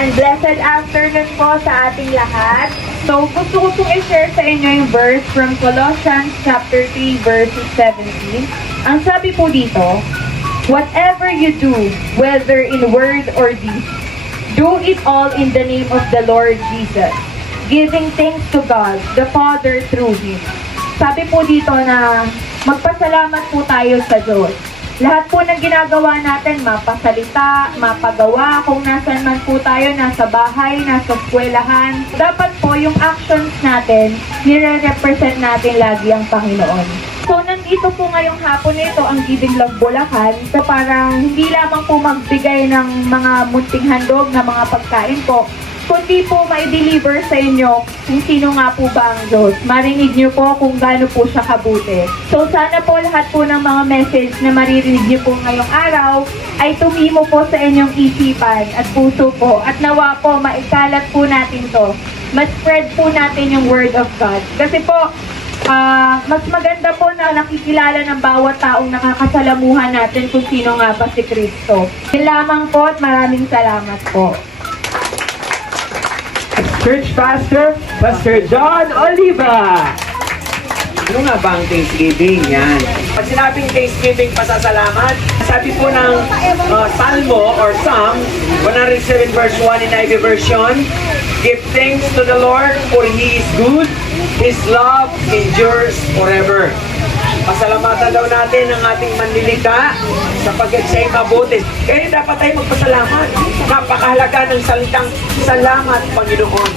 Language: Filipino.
Ayan, blessed afternoon po sa ating lahat. So, gusto ko pong i-share sa inyo yung verse from Colossians chapter 3, verses 17. Ang sabi po dito, whatever you do, whether in word or deed, do it all in the name of the Lord Jesus, giving thanks to God, the Father through Him. Sabi po dito na magpasalamat po tayo sa Diyos. Lahat po ng ginagawa natin, mapasalita, mapagawa, kung nasan man po tayo, nasa bahay, nasa eskwelahan, dapat po yung actions natin, nire-represent natin lagi ang Panginoon. So, nandito po ngayong hapon nito ang Giving Love Bulacan. So, parang hindi lamang po magbigay ng mga munting handog na mga pagkain po, kundi po mai-deliver sa inyo kung sino nga po ba ang Diyos. Marinig niyo po kung gaano po siya kabuti. So sana po lahat po ng mga message na maririnig niyo po ngayong araw ay tumimo po sa inyong isipan at puso po. At nawa po, maikalat po natin to. Mas-spread po natin yung Word of God. Kasi po, mas maganda po na nakikilala ng bawat taong nakakasalamuhan natin kung sino nga ba si Kristo. Yun lamang po at maraming salamat po. Church Pastor, Pastor John Oliva. Ano nga ba ang Thanksgiving? Yan. Pag sinabing Thanksgiving, pasasalamat, sabi po ng Salmo or Psalm 107 verse 1 in Ivy version, give thanks to the Lord for He is good, His love endures forever. Pasalamatan daw natin ang ating manlilikha sapagkat siya'y mabuti. Kaya dapat tayo magpasalamat. Napakahalaga ng salitang salamat, Panginoon.